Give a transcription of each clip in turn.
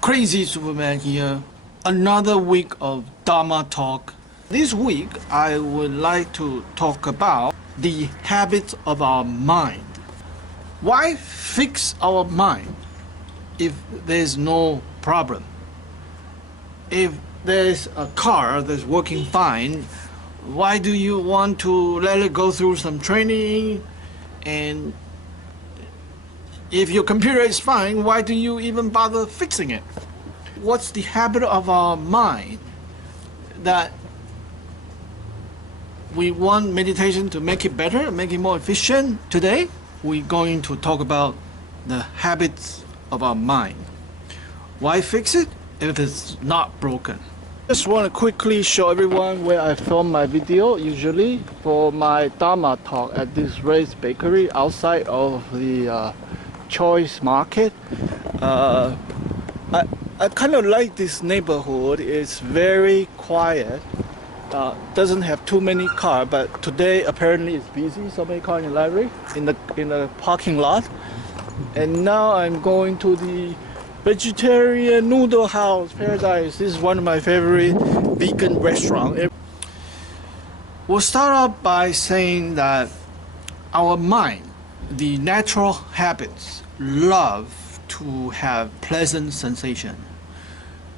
Crazy Superman here. Another week of Tama talk. This week I would like to talk about the habits of our mind. Why fix our mind if there's no problem? If there's a car that's working fine, why do you want to let it go through some training? And if your computer is fine, why do you even bother fixing it? What's the habit of our mind that we want meditation to make it better, make it more efficient? Today, we're going to talk about the habits of our mind. Why fix it if it's not broken? Just want to quickly show everyone where I film my video, usually for my Tama talk at this Ray's Bakery outside of the Choice Market. I kind of like this neighborhood. It's very quiet. Doesn't have too many cars, but today apparently it's busy. So many cars in the library, in the parking lot. And now I'm going to the vegetarian noodle house paradise. This is one of my favorite vegan restaurants. We'll start off by saying that our mind, the natural habits, love to have pleasant sensation.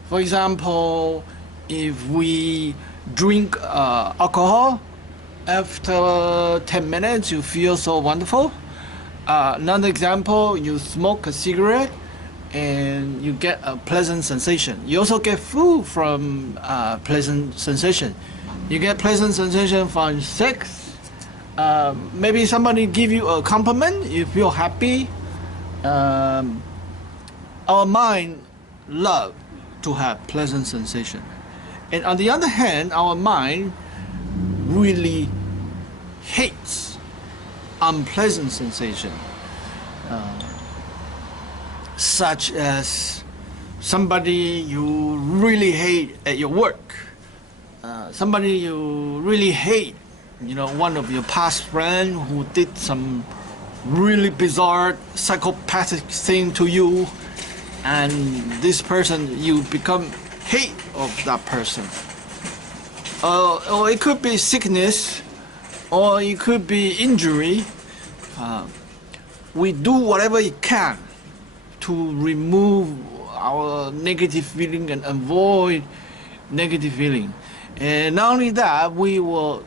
For example, if we drink alcohol, after 10 minutes you feel so wonderful. Another example, you smoke a cigarette and you get a pleasant sensation. You also get food from pleasant sensation. You get pleasant sensation from sex. Maybe somebody give you a compliment, you feel happy. Our mind love to have pleasant sensation. And on the other hand, our mind really hates unpleasant sensation. Such as somebody you really hate at your work. Somebody you really hate, one of your past friends who did some really bizarre psychopathic thing to you, and this person, you become hate of that person. Or it could be sickness, or it could be injury. We do whatever we can to remove our negative feeling and avoid negative feeling. And not only that, we will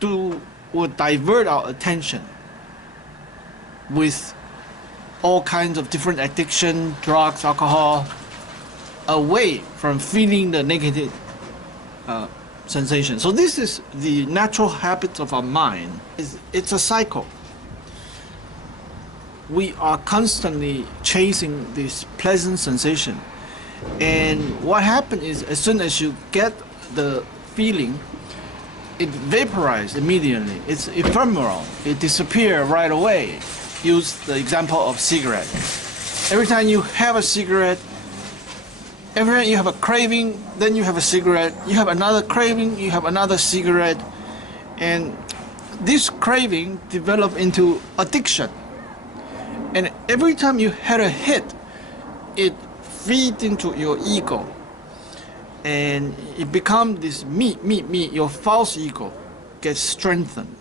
divert our attention with all kinds of different addiction, drugs, alcohol, away from feeling the negative sensation. So this is the natural habits of our mind. It's a cycle. We are constantly chasing this pleasant sensation. And what happens is, as soon as you get the feeling, it vaporizes immediately. It's ephemeral. It disappears right away. Use the example of cigarette. Every time you have a cigarette, every time you have a craving, then you have a cigarette. You have another craving, you have another cigarette. And this craving develops into addiction. And every time you had a hit, it feeds into your ego. And it becomes this me. Your false ego gets strengthened.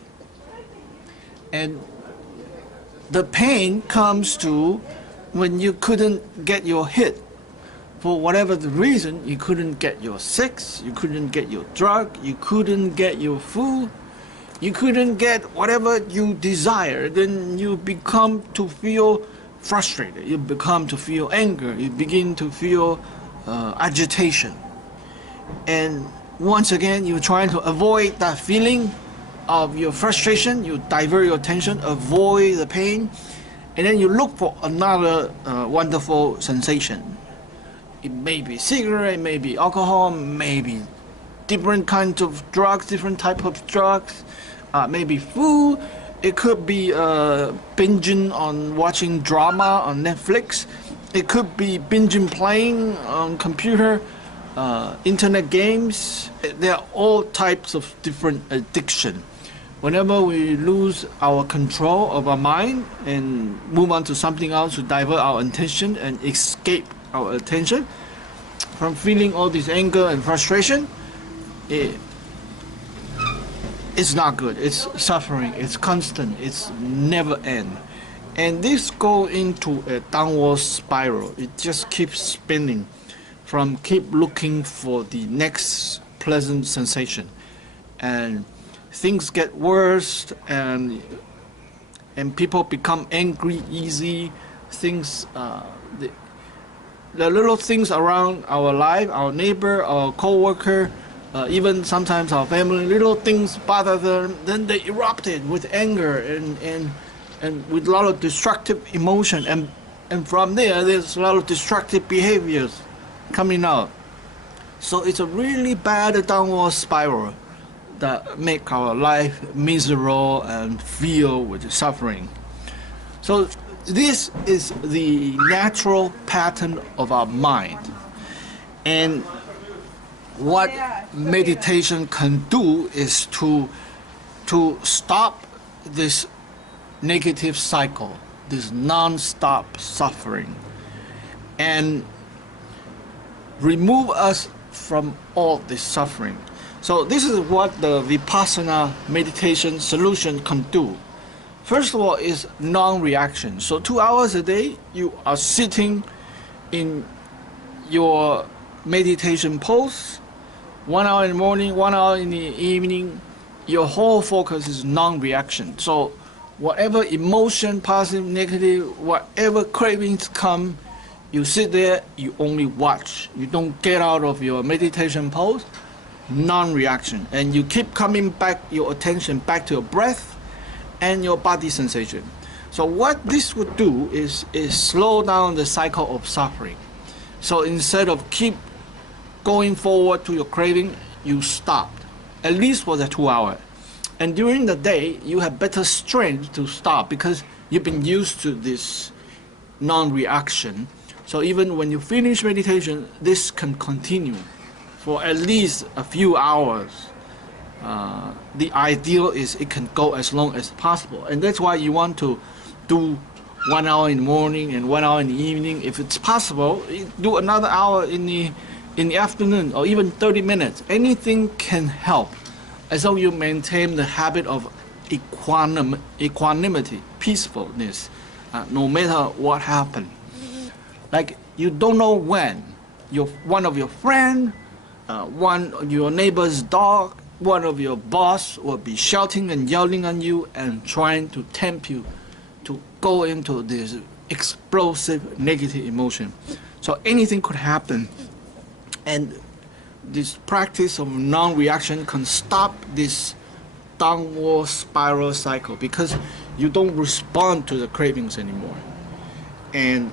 And the pain comes to when you couldn't get your hit. For whatever the reason, you couldn't get your sex, you couldn't get your drug, you couldn't get your food, you couldn't get whatever you desire, then you become to feel frustrated, you become to feel anger, you begin to feel agitation. And once again, you're trying to avoid that feeling of your frustration, you divert your attention, avoid the pain, and then you look for another wonderful sensation. It may be cigarette, it may be alcohol, maybe different kinds of drugs, different type of drugs, maybe food. It could be binging on watching drama on Netflix. It could be binging playing on computer, internet games. There are all types of different addiction. Whenever we lose our control of our mind and move on to something else to divert our attention and escape our attention, from feeling all this anger and frustration, it's not good. It's suffering. It's constant. It's never end. And this goes into a downward spiral. It just keeps spinning from keep looking for the next pleasant sensation. And things get worse, and people become angry easy. Things, the little things around our life, our neighbor, our co-worker, even sometimes our family, little things bother them, then they erupted with anger and with a lot of destructive emotion, and from there's a lot of destructive behaviors coming out. So it's a really bad downward spiral that make our life miserable and filled with suffering. So this is the natural pattern of our mind. And what meditation can do is to stop this negative cycle, this non-stop suffering, and remove us from all this suffering. So this is what the Vipassana meditation solution can do. First of all is non-reaction. So 2 hours a day you are sitting in your meditation pose, 1 hour in the morning, 1 hour in the evening. Your whole focus is non-reaction. So whatever emotion, positive, negative, whatever cravings come, you sit there, you only watch. You don't get out of your meditation pose, non-reaction. And you keep coming back your attention back to your breath and your body sensation. So what this would do is slow down the cycle of suffering. So instead of keep going forward to your craving, you stopped, at least for the 2 hours. And during the day, you have better strength to stop because you've been used to this non-reaction. So even when you finish meditation, this can continue for at least a few hours. The ideal is it can go as long as possible. And that's why you want to do 1 hour in the morning and 1 hour in the evening. If it's possible, do another hour in the afternoon, or even 30 minutes. Anything can help as long as you maintain the habit of equanimity, peacefulness, no matter what happens. Like you don't know when one of your friend, one of your neighbor's dog, one of your boss will be shouting and yelling on you and trying to tempt you to go into this explosive negative emotion. So anything could happen. And this practice of non-reaction can stop this downward spiral cycle because you don't respond to the cravings anymore. And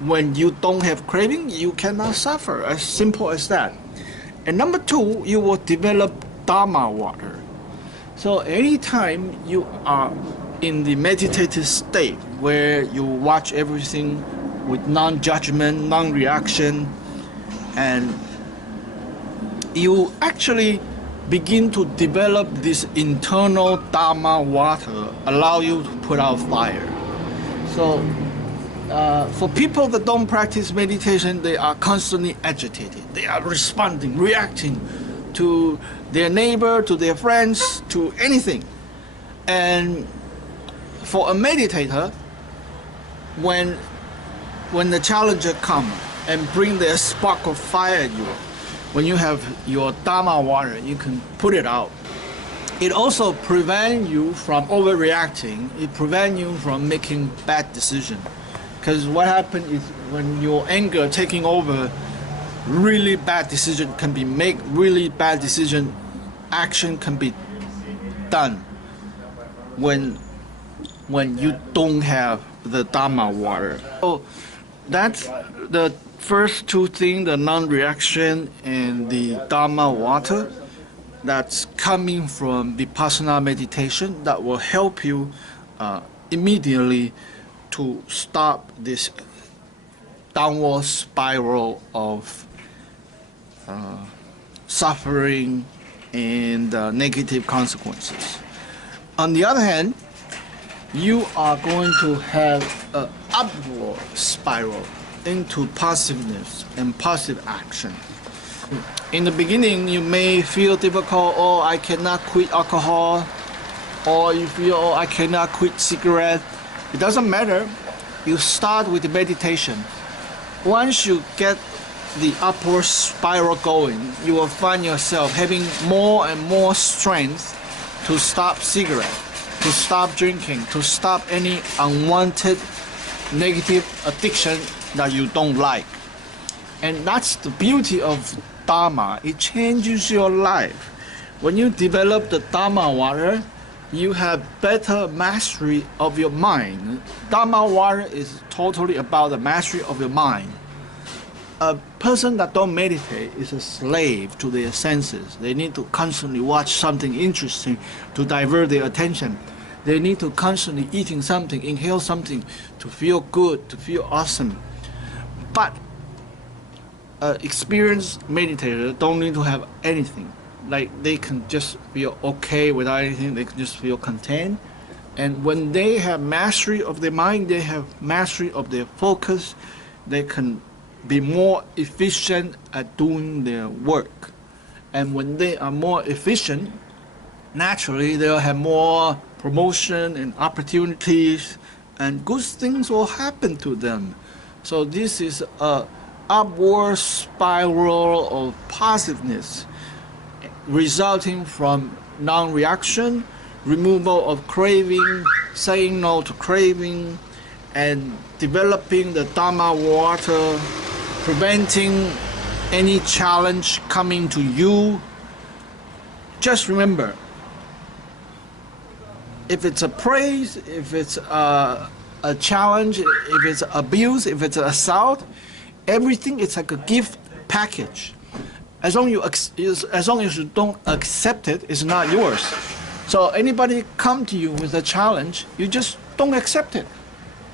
when you don't have craving, you cannot suffer. As simple as that. And number two, you will develop Tama water. So anytime you are in the meditative state where you watch everything with non-judgment, non-reaction, and you actually begin to develop this internal Tama water, allow you to put out fire. So for people that don't practice meditation, they are constantly agitated. They are responding, reacting to their neighbor, to their friends, to anything. And for a meditator, when the challenger comes and bring their spark of fire at you, when you have your Tama water, you can put it out. It also prevents you from overreacting. It prevents you from making bad decisions. Because what happens is when your anger taking over, really bad decision can be made, really bad decision, action can be done when you don't have the Tama water. So that's the first two things, the non-reaction and the Tama water, that's coming from Vipassana meditation that will help you immediately to stop this downward spiral of suffering and negative consequences. On the other hand, you are going to have an upward spiral. into passiveness and passive action. In the beginning, you may feel difficult, oh, I cannot quit alcohol, or you feel, oh, I cannot quit cigarette. It doesn't matter. You start with the meditation. Once you get the upward spiral going, you will find yourself having more and more strength to stop cigarette, to stop drinking, to stop any unwanted negative addiction that you don't like. And that's the beauty of Tama. It changes your life. When you develop the Tama water, you have better mastery of your mind. Tama water is totally about the mastery of your mind. A person that don't meditate is a slave to their senses. They need to constantly watch something interesting to divert their attention. They need to constantly eating something, inhale something to feel good, to feel awesome. But experienced meditators don't need to have anything. Like they can just feel okay without anything. They can just feel content. And when they have mastery of their mind, they have mastery of their focus. They can be more efficient at doing their work. And when they are more efficient, naturally they'll have more promotion and opportunities, and good things will happen to them. So this is a upward spiral of positiveness resulting from non-reaction, removal of craving, saying no to craving, and developing the Tama water, preventing any challenge coming to you. Just remember, if it's a praise, if it's a challenge, if it's abuse, if it's assault, everything is like a gift package. As long as you don't accept it, it's not yours. So anybody come to you with a challenge, you just don't accept it.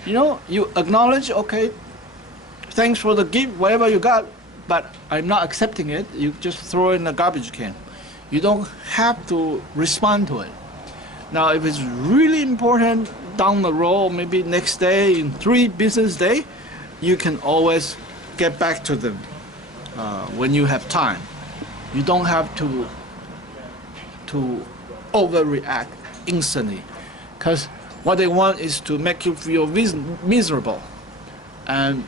You know, you acknowledge, okay, thanks for the gift, whatever you got, but I'm not accepting it. You just throw it in the garbage can. You don't have to respond to it. Now, if it's really important down the road, maybe next day, in 3 business days, you can always get back to them when you have time. You don't have to overreact instantly, because what they want is to make you feel miserable. And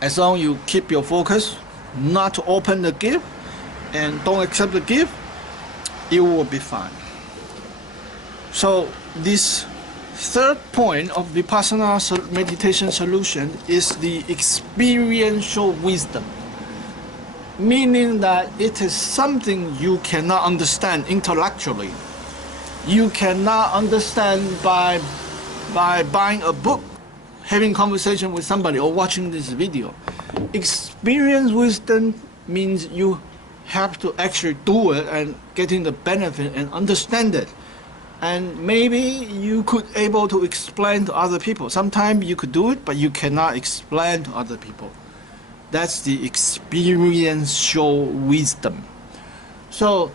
as long as you keep your focus, not to open the gift and don't accept the gift, you will be fine. So this third point of Vipassana meditation solution is the experiential wisdom, meaning that it is something you cannot understand intellectually. You cannot understand by buying a book, having conversation with somebody, or watching this video. Experience wisdom means you have to actually do it and getting the benefit and understand it. And maybe you could able to explain to other people. Sometimes you could do it, but you cannot explain to other people. That's the experiential wisdom. So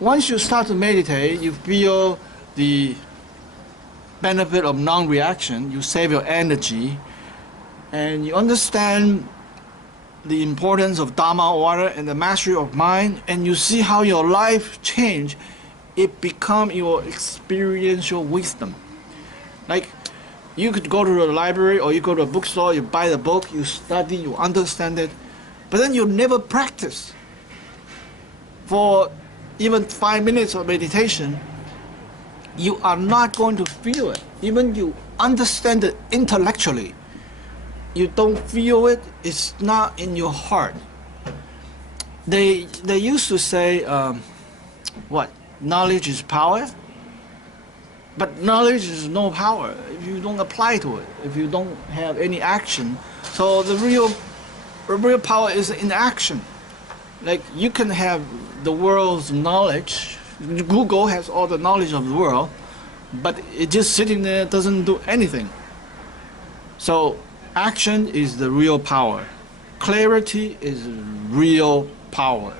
once you start to meditate, you feel the benefit of non-reaction, you save your energy, and you understand the importance of Dharma water and the mastery of mind, and you see how your life change. It becomes your experiential wisdom. Like, you could go to the library or you go to a bookstore, you buy the book, you study, you understand it, but then you never practice. For even 5 minutes of meditation, you are not going to feel it. Even you understand it intellectually, you don't feel it, it's not in your heart. They used to say, knowledge is power, but knowledge is no power if you don't apply to it, if you don't have any action. So the real power is in action. Like, you can have the world's knowledge. Google has all the knowledge of the world, but it just sitting there doesn't do anything. So action is the real power. Clarity is real power.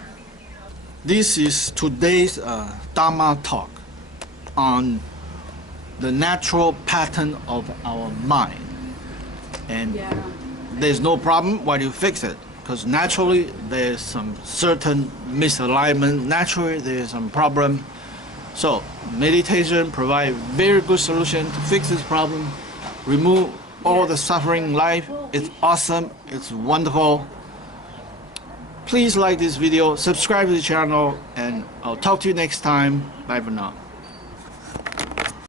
This is today's Dharma talk on the natural pattern of our mind. And there's no problem while you fix it, because naturally there's some certain misalignment, naturally there's some problem. So meditation provides very good solution to fix this problem, remove all the suffering in life. It's awesome, it's wonderful. Please like this video, subscribe to the channel, and I'll talk to you next time. Bye for now.